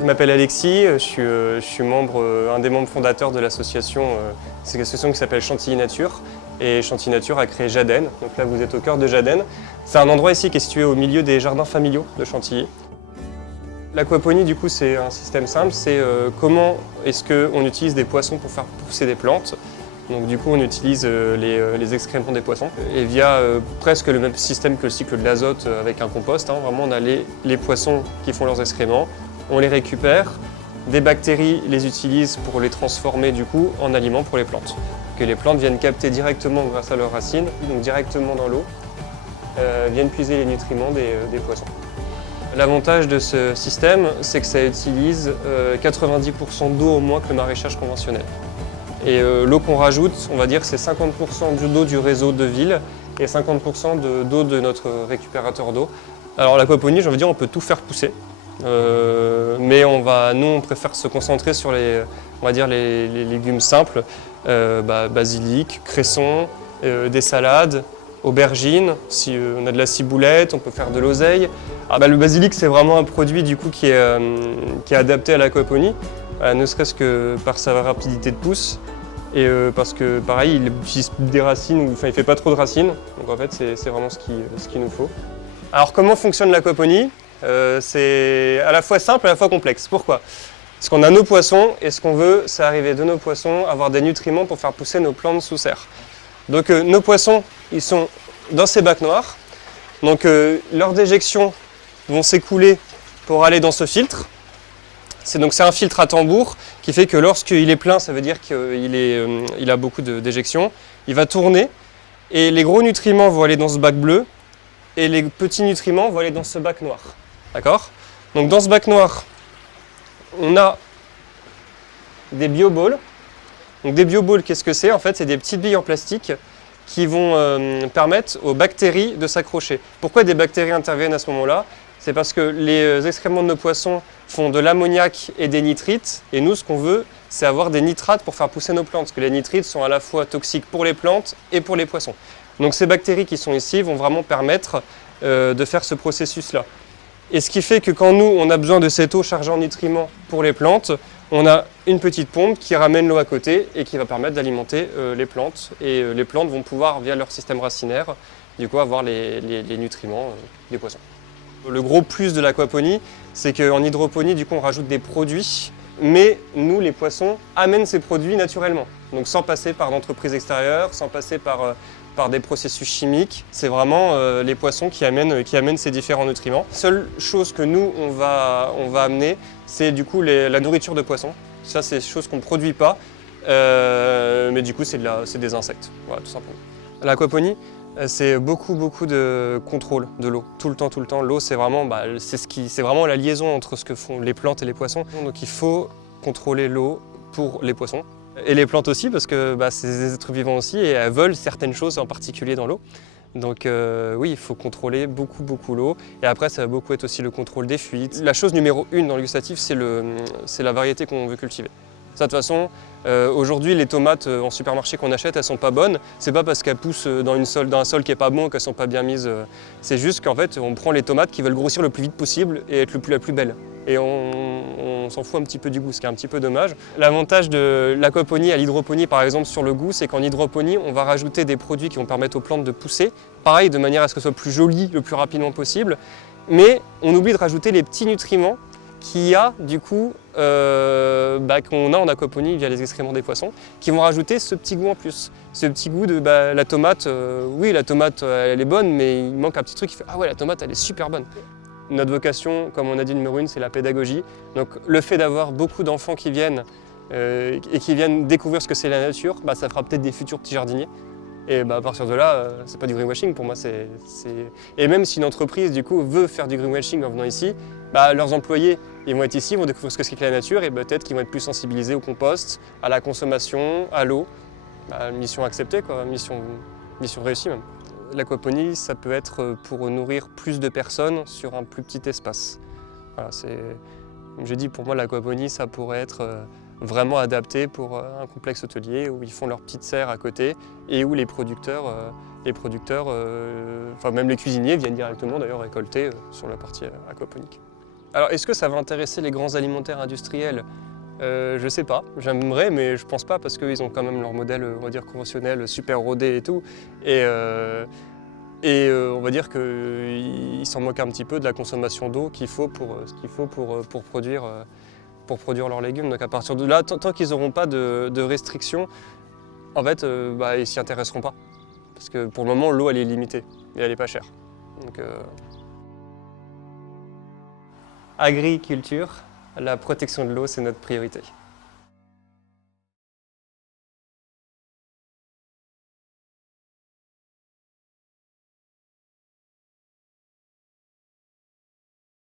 Je m'appelle Alexis, je suis membre, un des membres fondateurs de l'association. C'est une association qui s'appelle Chantilly Nature. Et Chantilly Nature a créé Jaden. Donc là, vous êtes au cœur de Jaden. C'est un endroit ici qui est situé au milieu des jardins familiaux de Chantilly. L'aquaponie, du coup, c'est un système simple. C'est comment est-ce qu'on utilise des poissons pour faire pousser des plantes. Donc du coup, on utilise les excréments des poissons. Et via presque le même système que le cycle de l'azote avec un compost, vraiment, on a les poissons qui font leurs excréments. On les récupère, des bactéries les utilisent pour les transformer du coup en aliments pour les plantes. Que les plantes viennent capter directement grâce à leurs racines, donc directement dans l'eau, viennent puiser les nutriments des poissons. L'avantage de ce système, c'est que ça utilise 90% d'eau au moins que le maraîchage conventionnel. Et l'eau qu'on rajoute, on va dire, c'est 50% d'eau du réseau de ville et 50% d'eau de notre récupérateur d'eau. Alors l'aquaponie, j'ai envie de dire, on peut tout faire pousser. Mais nous, on préfère se concentrer sur on va dire les légumes simples, basilic, cresson, des salades, aubergines. Si on a de la ciboulette, on peut faire de l'oseille. Le basilic, c'est vraiment un produit du coup qui est adapté à l'aquaponie, ne serait-ce que par sa rapidité de pousse et parce que pareil, il utilise des racines, il fait pas trop de racines. Donc en fait, c'est vraiment ce qu'il nous faut. Alors comment fonctionne l'aquaponie ? C'est à la fois simple et à la fois complexe. Pourquoi ? Parce qu'on a nos poissons et ce qu'on veut, c'est arriver de nos poissons à avoir des nutriments pour faire pousser nos plantes sous serre. Donc nos poissons, ils sont dans ces bacs noirs. Donc leurs déjections vont s'écouler pour aller dans ce filtre. C'est un filtre à tambour qui fait que lorsqu'il est plein, ça veut dire qu'il a beaucoup de déjections. Il va tourner et les gros nutriments vont aller dans ce bac bleu et les petits nutriments vont aller dans ce bac noir. D'accord ? Donc dans ce bac noir, on a des bioballs. Donc des bioballs, qu'est-ce que c'est ? En fait, c'est des petites billes en plastique qui vont permettre aux bactéries de s'accrocher. Pourquoi des bactéries interviennent à ce moment-là ? C'est parce que les excréments de nos poissons font de l'ammoniac et des nitrites. Et nous, ce qu'on veut, c'est avoir des nitrates pour faire pousser nos plantes. Parce que les nitrites sont à la fois toxiques pour les plantes et pour les poissons. Donc ces bactéries qui sont ici vont vraiment permettre de faire ce processus-là. Et ce qui fait que quand nous, on a besoin de cette eau chargée en nutriments pour les plantes, on a une petite pompe qui ramène l'eau à côté et qui va permettre d'alimenter les plantes. Et les plantes vont pouvoir, via leur système racinaire, du coup, avoir les nutriments des poissons. Le gros plus de l'aquaponie, c'est qu'en hydroponie, du coup, on rajoute des produits, mais nous, les poissons, amènent ces produits naturellement. Donc sans passer par d'entreprises extérieures, sans passer par des processus chimiques. C'est vraiment les poissons qui amènent ces différents nutriments. Seule chose que nous, on va amener, c'est du coup la nourriture de poissons. Ça, c'est des choses qu'on ne produit pas, mais du coup, c'est des insectes, voilà, tout simplement. L'aquaponie, c'est beaucoup de contrôle de l'eau, tout le temps. L'eau, c'est vraiment, c'est vraiment la liaison entre ce que font les plantes et les poissons. Donc il faut contrôler l'eau pour les poissons. Et les plantes aussi, parce que c'est des êtres vivants aussi et elles veulent certaines choses en particulier dans l'eau. Donc oui, il faut contrôler beaucoup l'eau. Et après, ça va beaucoup être aussi le contrôle des fuites. La chose numéro 1 dans le gustatif, c'est la variété qu'on veut cultiver. Ça, de toute façon, aujourd'hui, les tomates en supermarché qu'on achète, elles sont pas bonnes. C'est pas parce qu'elles poussent dans un sol qui est pas bon qu'elles sont pas bien mises. C'est juste qu'en fait, on prend les tomates qui veulent grossir le plus vite possible et être la plus belle. Et on s'en fout un petit peu du goût, ce qui est un petit peu dommage. L'avantage de l'aquaponie à l'hydroponie, par exemple, sur le goût, c'est qu'en hydroponie, on va rajouter des produits qui vont permettre aux plantes de pousser. Pareil, de manière à ce que ce soit plus joli le plus rapidement possible. Mais on oublie de rajouter les petits nutriments qu'il y a du coup qu'on a en aquaponie via les excréments des poissons, qui vont rajouter ce petit goût en plus. Ce petit goût de la tomate, oui la tomate elle est bonne, mais il manque un petit truc qui fait ah ouais la tomate elle est super bonne. Notre vocation, comme on a dit numéro 1, c'est la pédagogie. Donc le fait d'avoir beaucoup d'enfants qui viennent et qui viennent découvrir ce que c'est la nature, ça fera peut-être des futurs petits jardiniers. Et à partir de là, c'est pas du greenwashing pour moi. Et même si une entreprise du coup veut faire du greenwashing en venant ici, leurs employés ils vont être ici, ils vont découvrir ce que c'est que la nature et peut-être qu'ils vont être plus sensibilisés au compost, à la consommation, à l'eau. Mission acceptée, quoi. Mission réussie même. L'aquaponie, ça peut être pour nourrir plus de personnes sur un plus petit espace. Voilà, comme j'ai dit, pour moi, l'aquaponie, ça pourrait être vraiment adapté pour un complexe hôtelier où ils font leur petite serre à côté et où les producteurs, même les cuisiniers viennent directement d'ailleurs récolter sur la partie aquaponique. Alors, est-ce que ça va intéresser les grands alimentaires industriels? Je sais pas, j'aimerais, mais je pense pas parce qu'ils ont quand même leur modèle, on va dire, conventionnel, super rodé et tout. On va dire qu'ils s'en moquent un petit peu de la consommation d'eau qu'il faut pour produire leurs légumes. Donc à partir de là, tant qu'ils n'auront pas de restrictions, en fait, ils s'y intéresseront pas. Parce que pour le moment, l'eau, elle est limitée et elle est pas chère. Donc, agriculture, la protection de l'eau, c'est notre priorité.